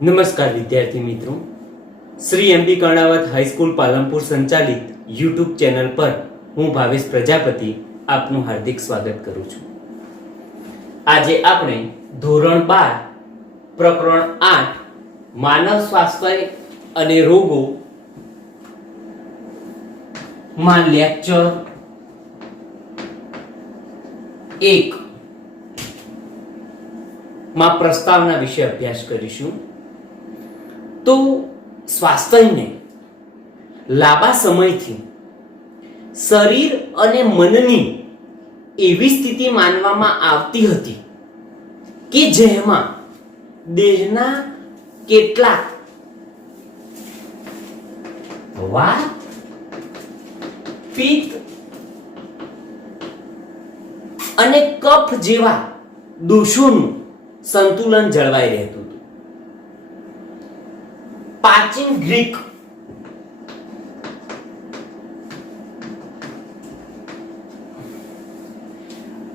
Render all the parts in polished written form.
નમસ્કાર વિદ્યાર્થી મિત્રો, શ્રી એમડી કર્ણાવત હાઈસ્કૂલ પાલનપુર સંચાલિત યુટ્યુબ ચેનલ પર હું ભાવેશ પ્રજાપતિ આપનું હાર્દિક સ્વાગત કરું છું. આજે આપણે ધોરણ 12 પ્રકરણ 8 માનવ સ્વાસ્થ્ય અને રોગો માં લેક્ચર 1 માં પ્રસ્તાવના વિશે અભ્યાસ કરીશું. તો સ્વાસ્થ્યને લાંબા સમયથી શરીર અને મનની એવી સ્થિતિ માનવામાં આવતી હતી કે જેમાં દેહના કેટલાક વાત, પિત્ત અને કફ જેવા દોષોનું સંતુલન જળવાઈ રહેતું હતું.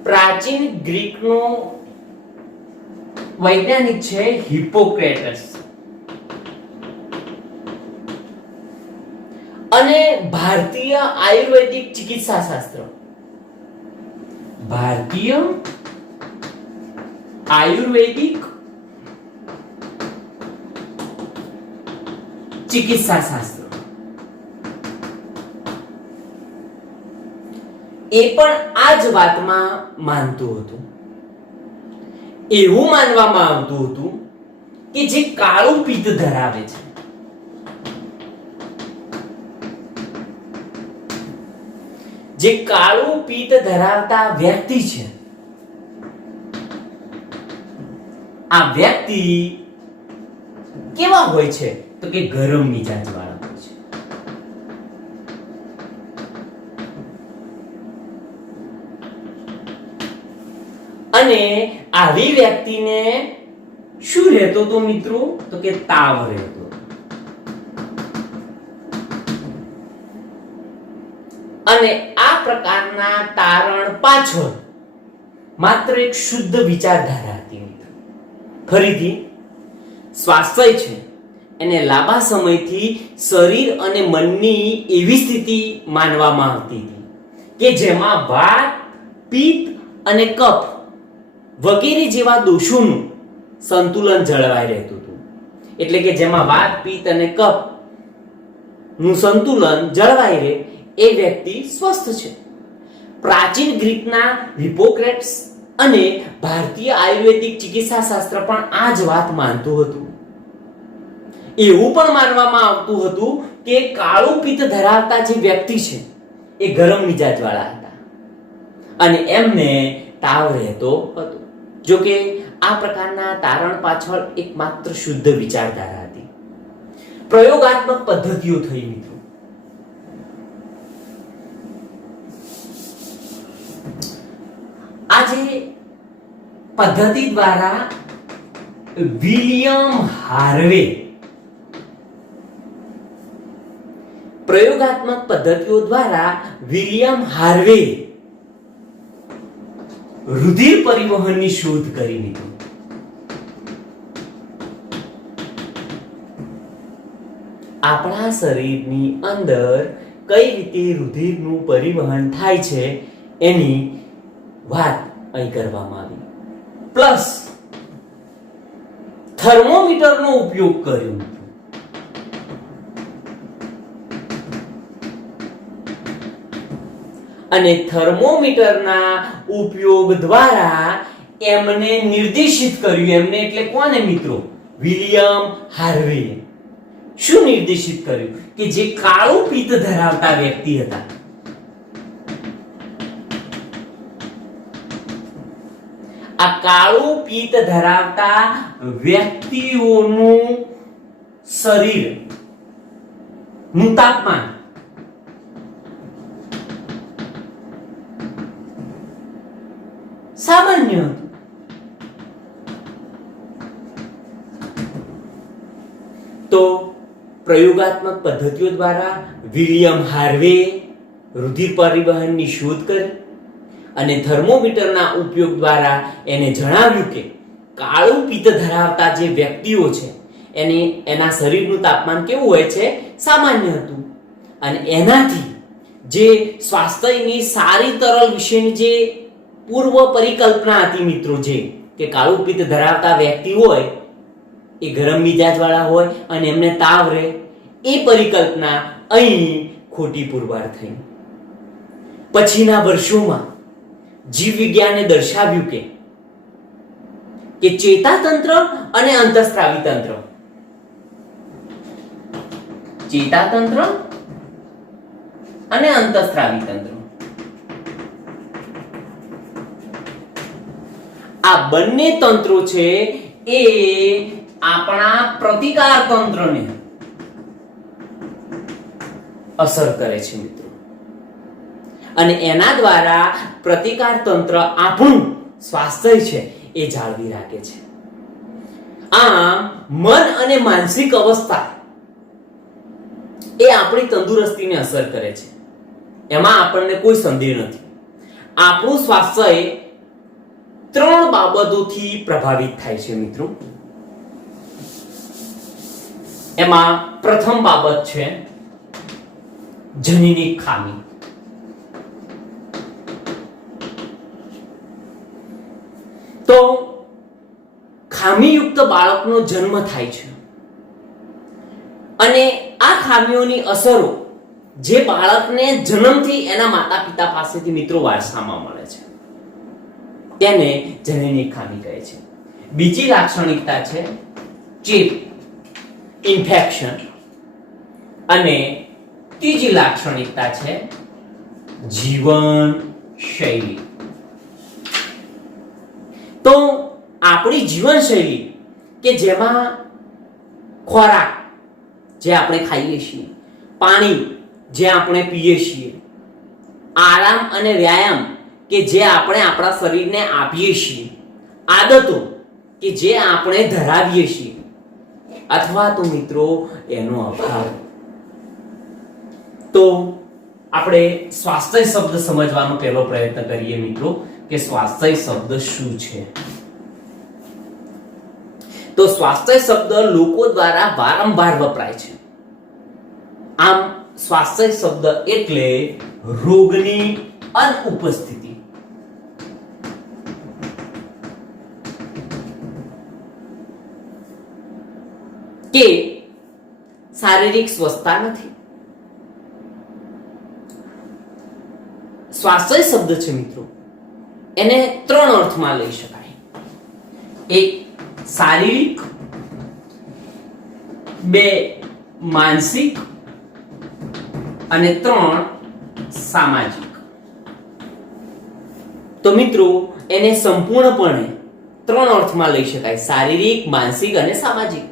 પ્રાચીન ગ્રીકનો વૈજ્ઞાનિક છે હિપ્પોક્રેટસ, અને ભારતીય આયુર્વેદિક ચિકિત્સા શાસ્ત્ર એ પણ આ જ વાતમાં માનતું હતું. એવું માનવામાં આવતું હતું કે જે કાળું પિત્ત ધરાવે છે, જે કાળું પિત્ત ધરાવતા વ્યક્તિ છે, આ વ્યક્તિ કેવા હોય છે? તો કે ગરમ મિજાજ વાળા હોય છે. અને આવી વ્યક્તિને શું રહેતો તો મિત્રો? તો કે તાવ રહેતો. અને આ પ્રકારના તારણ પાછળ માત્ર એક શુદ્ધ વિચારધારા હતી મિત્રો. ફરીથી, સ્વાસ્થ્ય છે એને લાંબા સમયથી શરીર અને મનની એવી સ્થિતિ માનવામાં આવતી હતી કે જેમાં વાત, પિત્ત અને કફ વગેરે જેવા દોષોનું સંતુલન જળવાઈ રહેતું હતું. એટલે કે જેમાં વાત, પિત્ત અને કફ નું સંતુલન જળવાઈ રહે એ વ્યક્તિ સ્વસ્થ છે. પ્રાચીન ગ્રીકના હિપ્પોક્રેટ્સ અને ભારતીય આયુર્વેદિક ચિકિત્સા શાસ્ત્ર પણ આ જ વાત માનતું હતું. એવું પણ માનવામાં આવતું હતું કે કાળું પિત્ત ધરાવતા જે વ્યક્તિ છે એ ગરમ મિજાજ વાળા હતા અને એમને તાવ રહેતો હતો. જો કે આ પ્રકારના તારણ પાછળ એક માત્ર શુદ્ધ વિચારધારા હતી. પ્રયોગાત્મક પદ્ધતિઓ થઈ મિત્રો. આજે પદ્ધતિ દ્વારા વિલિયમ હાર્વે પ્રયોગાત્મક પદ્ધતિઓ દ્વારા વિલિયમ હાર્વે રુધિર પરિવહનની શોધ કરી મિત્રો. આપણા શરીરની અંદર કઈ રીતે રુધિરનું પરિવહન થાય છે એની વાત અહીં કરવામાં આવી. પ્લસ થર્મોમીટરનો ઉપયોગ કર્યો. અને થર્મોમીટરના ઉપયોગ દ્વારા એમને નિર્દેશિત કર્યું. એમને એટલે કોને મિત્રો? William Harvey. શું નિર્દેશિત કર્યું? કે જે કાળું પિત્ત ધરાવતા વ્યક્તિ હતા, આ કાળું પિત્ત ધરાવતા વ્યક્તિઓનું શરીરનું તાપમાન સામાન્ય હતું. તો પ્રયોગાત્મક પદ્ધતિઓ દ્વારા વિલિયમ હાર્વે રુધિર પરિવહનની શોધ કરી અને થર્મોમીટરના ઉપયોગ દ્વારા એને જણાવ્યું કે કાળું પિત્ત ધરાવતા જે વ્યક્તિઓ છે એના શરીરનું તાપમાન કેવું હોય છે? સામાન્ય હતું. અને એનાથી જે સ્વાસ્થ્યની સારી તરલ વિશેની જે પૂર્વ પરિકલ્પના હતી મિત્રો, જે કે કાળું પિત્ત ધરાવતા વ્યક્તિ હોય એ ગરમ મિજાજ વાળા હોય અને એમને તાવ રહે, એ પરિકલ્પના અહીં ખોટી પુરવાર થઈ. પછીના વર્ષોમાં જીવ વિજ્ઞાને દર્શાવ્યું કે ચેતાતંત્ર અને અંતઃસ્ત્રાવી તંત્ર, ચેતાતંત્ર અને અંતઃસ્ત્રાવી તંત્ર, આ બંને તંત્રો છે એ આપણા પ્રતિકાર તંત્રને અસર કરે છે મિત્રો. અને એના દ્વારા પ્રતિકાર તંત્ર આપણું સ્વાસ્થ્ય છે એ જાળવી રાખે છે. આમ મન અને માનસિક અવસ્થા એ આપણી તંદુરસ્તીને અસર કરે છે, એમાં આપણને કોઈ સંદેહ નથી. આપણું સ્વાસ્થ્ય 3 બાબતોથી પ્રભાવિત થાય છે મિત્રો. એમાં પ્રથમ બાબત છે જનીનિક ખામી. તો ખામીયુક્ત બાળકનો જન્મ થાય છે અને આ ખામીઓની અસરો જે બાળકને જન્મથી એના માતા પિતા પાસેથી મિત્રો વારસામાં મળે છે તેને જનીનિક ખામી કહે છે. બીજી લાક્ષણિકતા છે ચેપ, ઇન્ફેક્શન. અને ત્રીજી લાક્ષણિકતા છે જીવન શૈલી. તો આપણી જીવનશૈલી કે જેમાં ખોરાક જે આપણે ખાઈએ છીએ, પાણી જે આપણે પીએ છીએ, આરામ અને વ્યાયામ કે જે આપણે આપણા શરીરને આપીએ છીએ, આદતો કે જે આપણે ધરાવીએ છીએ, અથવા તો મિત્રો એનો અભાવ. તો આપણે સ્વાસ્થ્ય શબ્દ સમજવાનો પહેલો પ્રયત્ન કરીએ મિત્રો કે સ્વાસ્થ્ય શબ્દ શું છે. તો સ્વાસ્થ્ય શબ્દ લોકો દ્વારા વારંવાર વપરાય છે. આમ સ્વાસ્થ્ય શબ્દ એટલે રોગની અનુપસ્થિતિ. કે શારીરિક સ્વસ્થતા નથી. સ્વાસ્થ્ય શબ્દ છે મિત્રો, એને 3 અર્થમાં લઈ શકાય. એક શારીરિક, 2 માનસિક અને 3 સામાજિક. તો મિત્રો એને સંપૂર્ણપણે 3 અર્થમાં લઈ શકાય: શારીરિક, માનસિક અને સામાજિક.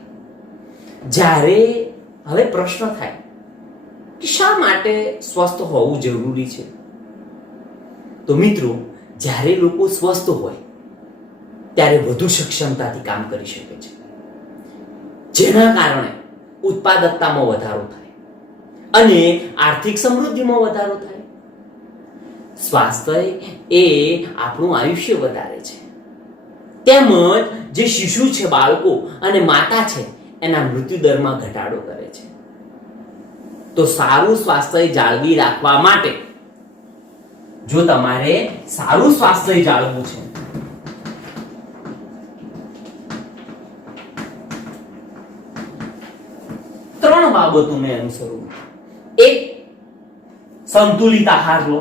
જ્યારે હવે પ્રશ્ન થાય કે શા માટે સ્વસ્થ હોવું જરૂરી છે? તો મિત્રો જ્યારે લોકો સ્વસ્થ હોય ત્યારે વધુ સક્ષમતાથી કામ કરી શકે છે, જેના કારણે ઉત્પાદકતામાં વધારો થાય અને આર્થિક સમૃદ્ધિમાં વધારો થાય. સ્વાસ્થ્ય એ આપણું આયુષ્ય વધારે છે, તેમજ જે શિશુ છે, બાળકો અને માતા છે એના મૃત્યુ દરમાં ઘટાડો કરે છે. તો સારું સ્વાસ્થ્ય જાળવી રાખવા માટે, જો તમારે સારું સ્વાસ્થ્ય જાળવવું છે, ત્રણ બાબતોને અનુસરવું. એક, સંતુલિત આહાર લો.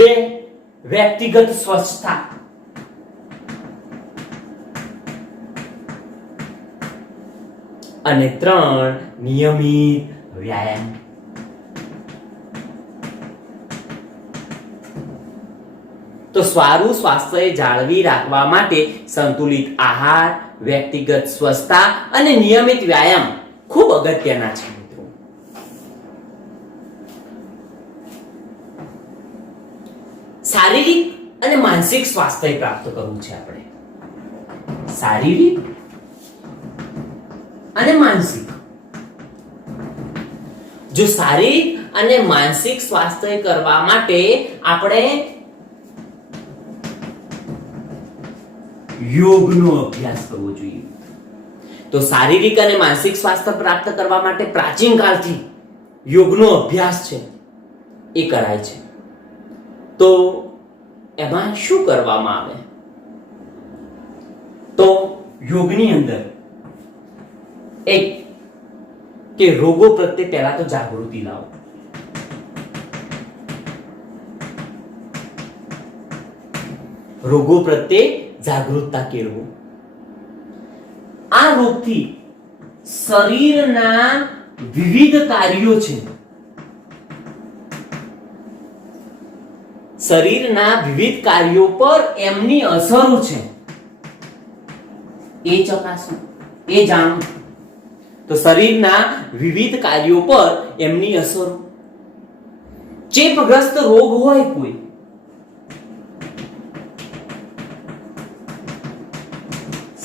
2, વ્યક્તિગત સ્વચ્છતા. અને 3, નિયમિત વ્યાયામ. તો સારું સ્વાસ્થ્ય જાળવી રાખવા માટે સંતુલિત આહાર, વ્યક્તિગત સ્વચ્છતા અને નિયમિત વ્યાયામ ખૂબ અગત્યના છે મિત્રો. શારીરિક અને માનસિક સ્વાસ્થ્ય પ્રાપ્ત કરવું છે આપણે. શારીરિક અને માનસિક. જો શારીરિક અને માનસિક સ્વાસ્થ્ય કરવા માટે આપણે યોગનો અભ્યાસ કરવો જોઈએ. તો શારીરિક અને માનસિક સ્વાસ્થ્ય પ્રાપ્ત કરવા માટે પ્રાચીન કાળથી યોગનો અભ્યાસ છે એ કરાય છે. તો એમાં શું કરવામાં આવે? તો યોગની અંદર એક કે રોગો પ્રત્યે પહેલા તો જાગૃતિ લાવો. રોગો પ્રત્યે જાગૃતતા કેળવો. આ રોગથી શરીરના વિવિધ કાર્યો છે, શરીરના વિવિધ કાર્યો પર એમની અસરો છે એ ચકાસો, એ જાણો. તો શરીરના વિવિધ કાર્યો પર એમની અસરો. ચેપગ્રસ્ત રોગ હોય કોઈ,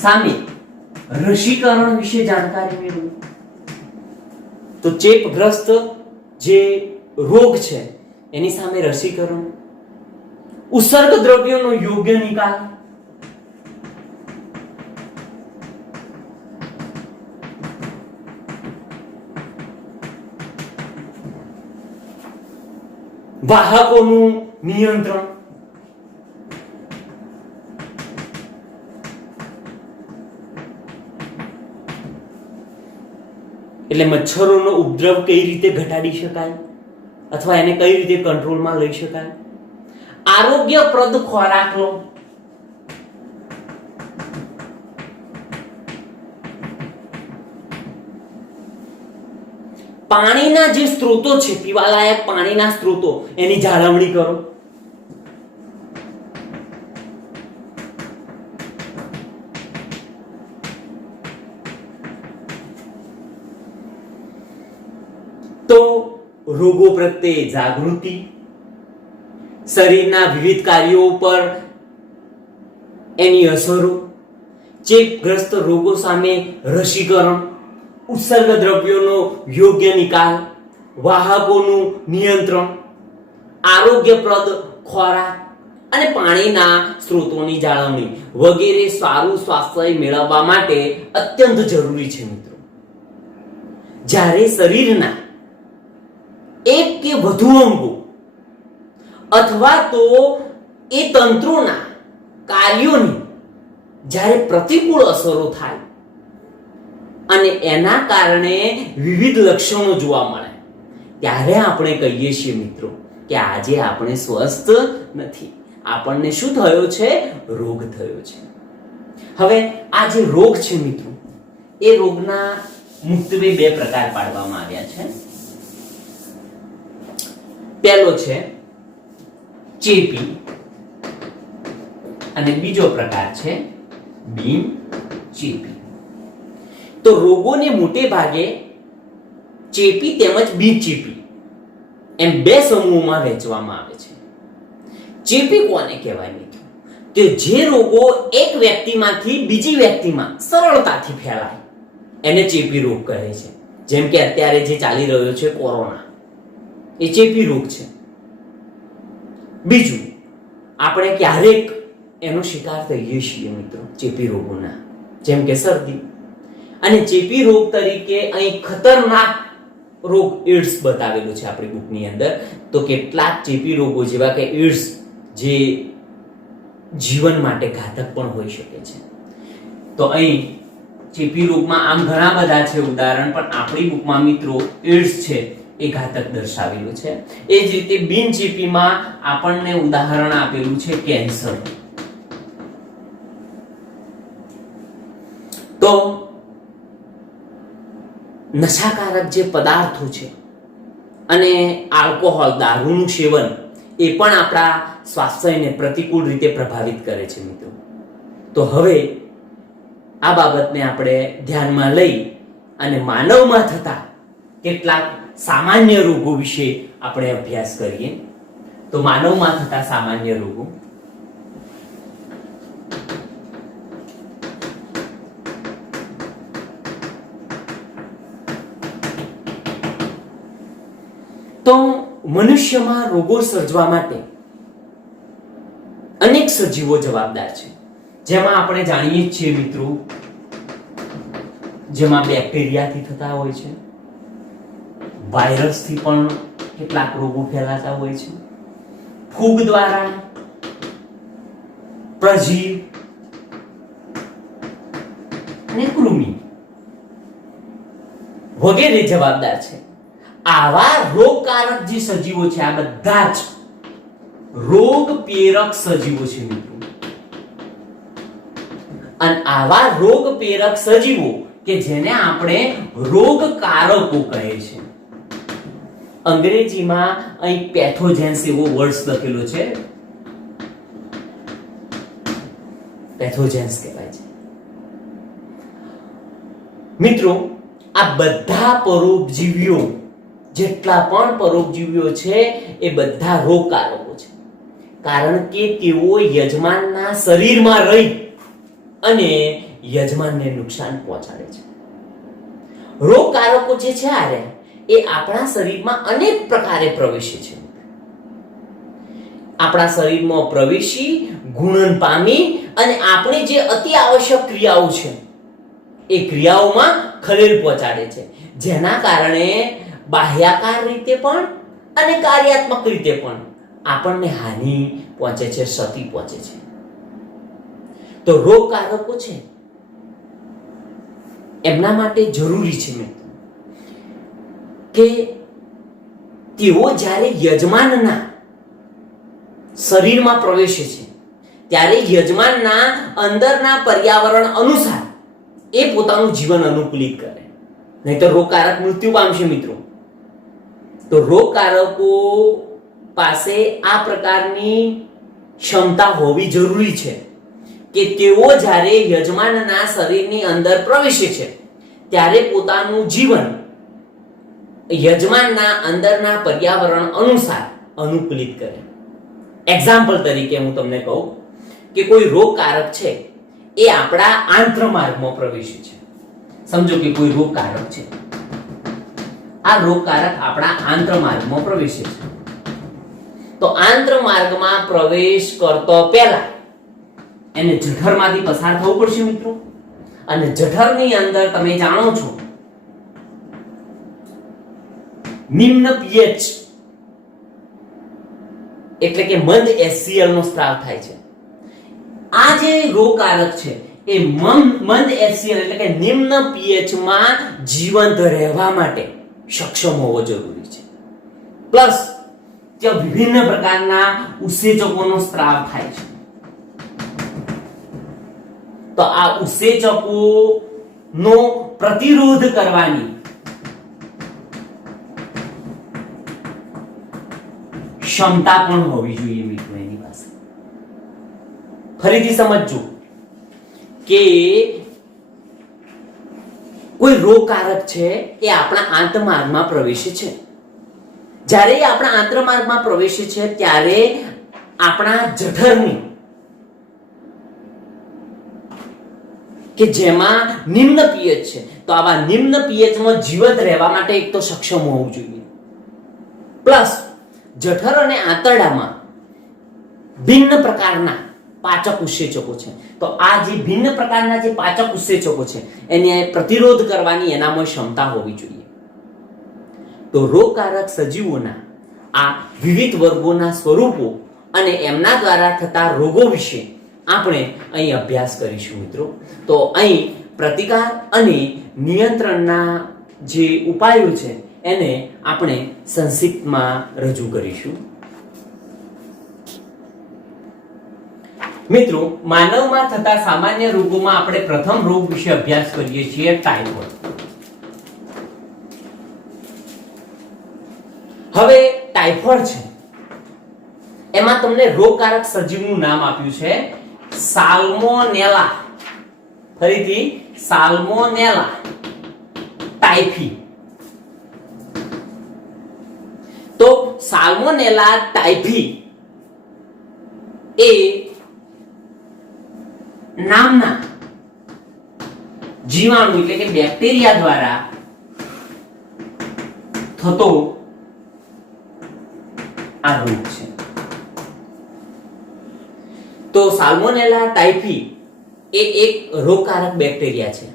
સામે રસીકરણ વિશે જાણકારી મેળવો. તો ચેપગ્રસ્ત જે રોગ છે એની સામે રસીકરણ, ઉત્સર્ગ દ્રવ્યોનો યોગ્ય નિકાલ, વાહકોનું નિયંત્રણ, એટલે મચ્છરોનો ઉપદ્રવ કઈ રીતે ઘટાડી શકાય અથવા એને કઈ રીતે કંટ્રોલમાં લઈ શકાય. આરોગ્યપ્રદ ખોરાક લો. પાણીના જે સ્ત્રોતો છે, પીવાલાયક પાણીના સ્ત્રોતો, એની જાળવણી કરો. તો રોગો પ્રત્યે જાગૃતિ, શરીરના વિવિધ કાર્યો પર એની અસરો, ચેપગ્રસ્ત રોગો સામે રસીકરણ, ઉત્સર્ગ દ્રવ્યોનો યોગ્ય નિકાલ, વાહકોનું નિયંત્રણ, આરોગ્યપ્રદ ખોરાક અને પાણીના સ્ત્રોતોની જાળવણી વગેરે સારું સ્વાસ્થ્ય મેળવવા માટે અત્યંત જરૂરી છે મિત્રો. જ્યારે શરીરના એક કે વધુ અંગો અથવા તો એ તંત્રોના કાર્યોની જ્યારે પ્રતિકૂળ અસરો થાય અને એના કારણે વિવિધ લક્ષણો જોવા મળે, ત્યારે આપણે કહીએ છીએ મિત્રો કે આજે આપણે સ્વસ્થ નથી, આપણને શું થયો છે? રોગ થયો છે. હવે આ જે રોગ છે મિત્રો, એ રોગના મુખ્યત્વે બે પ્રકાર પાડવામાં આવ્યા છે. પહેલો છે ચેપી અને બીજો પ્રકાર છે બિનચેપી. તો રોગોને મોટે ભાગે ચેપી તેમજ બિનચેપી એમ બે સમૂહમાં વહેંચવામાં આવે છે. ચેપી કોને કહેવાય મિત્રો? કે જે રોગો એક વ્યક્તિમાંથી બીજી વ્યક્તિમાં સરળતાથી ફેલાય એને ચેપી રોગ કહે છે. જેમ કે અત્યારે જે ચાલી રહ્યો છે કોરોના, એ ચેપી રોગ છે. બીજું, આપણે ક્યારેક એનો શિકાર થઈએ છીએ મિત્રો ચેપી રોગોના, જેમ કે શરદી. અને ચેપી રોગ તરીકે અહીં ખતરનાક રોગ એડ્સ બતાવેલો છે આપણી બુકની અંદર. તો કેટલાક ચેપી રોગો જેવા કે એડ્સ જે જીવન માટે ઘાતક પણ હોઈ શકે છે. તો અહીં ચેપી રોગમાં આમ ઘણા બધા છે ઉદાહરણ, પણ આપણી બુકમાં મિત્રો એડ્સ છે એ ઘાતક દર્શાવેલું છે. એ જ રીતે બિનચેપીમાં આપણને ઉદાહરણ આપેલું છે કેન્સર. તો નશાકારક જે પદાર્થો છે અને આલ્કોહોલ, દારૂનું સેવન એ પણ આપણા સ્વાસ્થ્યને પ્રતિકૂળ રીતે પ્રભાવિત કરે છે મિત્રો. તો હવે આ બાબતને આપણે ધ્યાનમાં લઈ અને માનવમાં થતા કેટલાક સામાન્ય રોગો વિશે આપણે અભ્યાસ કરીએ. તો માનવમાં થતા સામાન્ય રોગો. તો મનુષ્યમાં રોગો સર્જવા માટે અનેક સજીવો જવાબદાર છે. જેમાં આપણે જાણીએ જ છીએ મિત્રો, જેમાં બેક્ટેરિયાથી થતા હોય છે, વાયરસથી પણ કેટલાક રોગો ફેલાતા હોય છે, ફૂગ દ્વારા, પ્રજીવ અને કૃમિ વગેરે જવાબદાર છે. આવા રોગકારક જે સજીવો છે આ બધા જ રોગ પ્રેરક સજીવો છે મિત્રો. અને આવા રોગ પ્રેરક સજીવો કે જેને આપણે રોગકારકો કહે છે, અંગ્રેજીમાં અહીં પેથોજેન્સ એવો વર્ડ લખેલો છે, પેથોજેન્સ કહેવાય છે. મિત્રો આ બધા પરોપજીવીઓ, જેટલા પણ પરોપજીવીઓ છે એ બધા રોગકારકો છે, કારણ કે તેઓ યજમાનના શરીરમાં રહી અને યજમાનને નુકસાન પહોંચાડે છે. રોગકારકો જે છે એ આપણા શરીરમાં અનેક પ્રકારે પ્રવેશે છે. આપણા શરીરમાં પ્રવેશી, ગુણન પામી અને આપણી જે અતિ આવશ્યક ક્રિયાઓ છે એ ક્રિયાઓમાં ખલેલ પહોંચાડે છે, જેના કારણે બાહ્યાકાર રીતે પણ અને કાર્યાત્મક રીતે પણ આપણને હાનિ પહોંચે છે, ક્ષતિ પહોંચે છે. તો રોગકારકો છે એમના માટે જરૂરી છે મિત્રો કે તેઓ જ્યારે યજમાનના શરીરમાં પ્રવેશે છે ત્યારે યજમાનના અંદરના પર્યાવરણ અનુસાર એ પોતાનું જીવન અનુકૂલિત કરે, નહીં તો રોગકારક મૃત્યુ પામશે મિત્રો. તો રોગકારકો પાસે આ પ્રકારની ક્ષમતા હોવી જરૂરી છે કે તેઓ જ્યારે યજમાનના શરીરની અંદર પ્રવેશે છે ત્યારે પોતાનું જીવન યજમાનના અંદરના પર્યાવરણ અનુસાર અનુકૂલિત કરે. એક્ઝામ્પલ તરીકે હું તમને કહું કે કોઈ રોગકારક છે એ આપણા આંત્રમાર્ગમાં પ્રવેશે છે. સમજો કે કોઈ રોગકારક છે, આ રોગકારક આપણા આંત્રમાર્ગમાં પ્રવેશે છે. તો આંત્રમાર્ગમાં પ્રવેશ કરતો પહેલા એને જઠરમાંથી પસાર થવું પડશે મિત્રો. અને જઠરની અંદર તમે જાણો છો નિમ્ન પીએચ એટલે કે મંદ HCl નો સ્ત્રાવ થાય છે. આ જે રોગકારક છે એ મંદ HCl એટલે કે નિમ્ન પીએચ માં જીવંત રહેવા માટે સક્ષમ હોવો જરૂરી છે. પ્લસ ત્યાં વિભિન્ન પ્રકારના ઉત્સેચકોનો સ્ત્રાવ થાય છે. તો આ ઉત્સેચકોનો પ્રતિરોધ કરવાની ક્ષમતા પણ હોવી જોઈએ મિત્રો એની પાસે. ફરીથી સમજજો કે કોઈ રોગકારક છે એ આપણા આંતરમાર્ગમાં પ્રવેશે છે. જ્યારે એ આપણા આંતરમાર્ગમાં પ્રવેશે છે ત્યારે આપણા જઠરની કે જેમાં નિમ્ન પીએચ છે, તો આવા નિમ્ન પીએચમાં જીવંત રહેવા માટે એક તો સક્ષમ હોવું જોઈએ. પ્લસ જઠર અને આંતરડામાં ભિન્ન પ્રકારના પાચક ઉત્સેચકો છે. તો આ જે ભિન્ન પ્રકારના જે પાચક ઉત્સેચકો છે એને પ્રતિરોધ કરવાની એનામાં ક્ષમતા હોવી જોઈએ. તો રોગકારક સજીવોના આ વિવિધ વર્ગોના સ્વરૂપો અને એમના દ્વારા થતા રોગો વિશે આપણે અહીં અભ્યાસ કરીશું મિત્રો. તો અહીં પ્રતિકાર અને નિયંત્રણના જે ઉપાયો છે એને આપણે સંક્ષિપ્તમાં રજૂ કરીશું. મિત્રો, માનવમાં થતા સામાન્ય રોગોમાં આપણે પ્રથમ રોગ વિશે અભ્યાસ કરીએ છીએ, ટાઇફોઇડ. હવે ટાઇફોઇડ છે એમાં તમને રોગકારક સજીવનું નામ આપ્યું છે સાલ્મોનેલા. ફરીથી સાલ્મોનેલા ટાઇફી. તો સાલ્મોનેલા ટાઇફી એ નામના જીવાણુ એટલે કે બેક્ટેરિયા દ્વારા થતો આ રોગ છે. તો સાલ્મોનેલા ટાઇફી એ એક રોગકારક બેક્ટેરિયા છે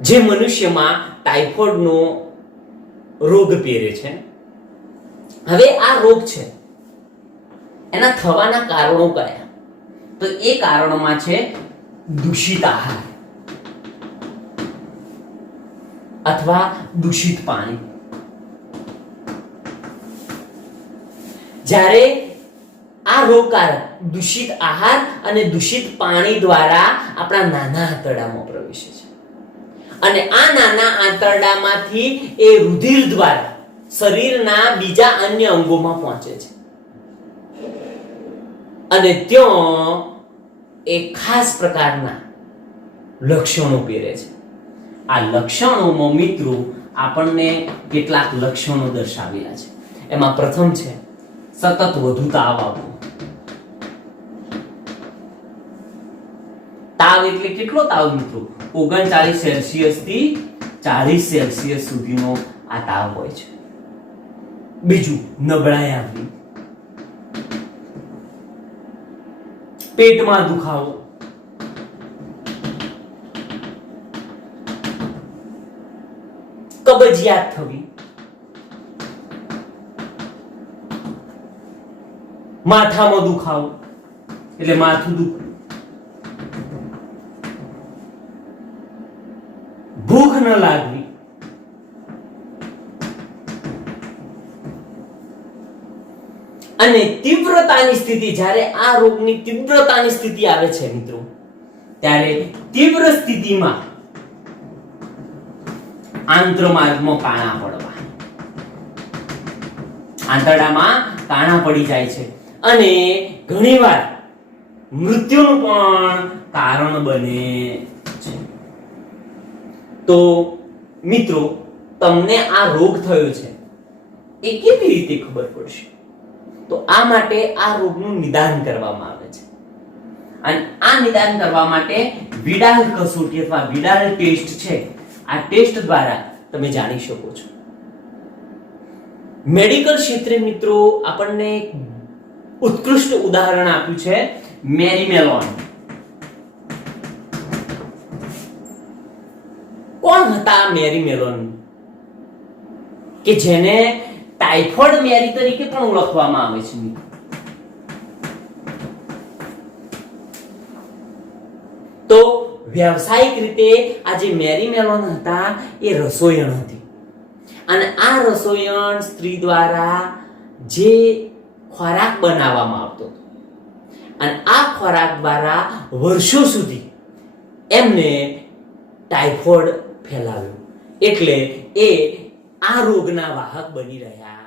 જે મનુષ્યમાં ટાઇફોઇડનો રોગ પેરે છે. હવે આ રોગ છે એના થવાના કારણો કયા? તો એ કારણોમાં છે દૂષિત આહાર અથવા દૂષિત પાણી. જ્યારે આ રોગકારક દૂષિત આહાર અને દૂષિત પાણી દ્વારા આપણા નાના આંતરડામાં પ્રવેશે છે અને આ નાના આંતરડામાંથી એ રુધિર દ્વારા શરીરના બીજા અન્ય અંગોમાં પહોંચે છે અને ત્યાં એક ખાસ પ્રકારના લક્ષણો પહેરે છે. આ લક્ષણોમાં મિત્રો આપણને કેટલાક લક્ષણો દર્શાવેલા છે. એમાં પ્રથમ છે સતત વધુ તાવ આવવો. તાવ એટલે કેટલો તાવ મિત્રો? 39 સેલ્સિયસ થી 40 સેલ્સિયસ સુધીનો આ તાવ હોય છે. બીજું, નબળાઈ આવવી, પેટમાં દુખાવો, કબજિયાત થવી, માથામાં દુખાવો એટલે માથું દુખવું, ભૂખ ન લાગવી, અને તીવ્રતાની સ્થિતિ. જ્યારે આ રોગની તીવ્રતાની સ્થિતિ આવે છે મિત્રો, ત્યારે તીવ્ર સ્થિતિમાં આંતરમાર્ગમાં કાણા પડવા, આંતરડામાં કાણા પડી જાય છે અને ઘણીવાર મૃત્યુનું પણ કારણ બને છે. તો મિત્રો, તમને આ રોગ થયો છે એ કેવી રીતે ખબર પડશે? તો આ માટે આ રોગનું નિદાન કરવામાં આવે છે અને આ નિદાન કરવા માટે વિડાલ કસોટી અથવા વિડાલ ટેસ્ટ છે. આ ટેસ્ટ દ્વારા તમે જાણી શકો છો. મેડિકલ ક્ષેત્રે મિત્રો આપણને ઉત્કૃષ્ટ ઉદાહરણ આપ્યું છે મેરી મેલોન. કોણ હતા મેરી મેલોન કે જેને ટાઇફોઇડ મેરી તરીકે પણ ઓળખવામાં આવે છે? તો વ્યવસાયિક રીતે આ જે મેરી મેલોન હતા એ રસોઈયણ હતી અને આ રસોઈયણ સ્ત્રી દ્વારા જે ખોરાક બનાવવામાં આવતો હતો અને આ ખોરાક દ્વારા વર્ષો સુધી એમને ટાઇફોઇડ ફેલાવ્યો, એટલે એ આ રોગના વાહક બની રહ્યા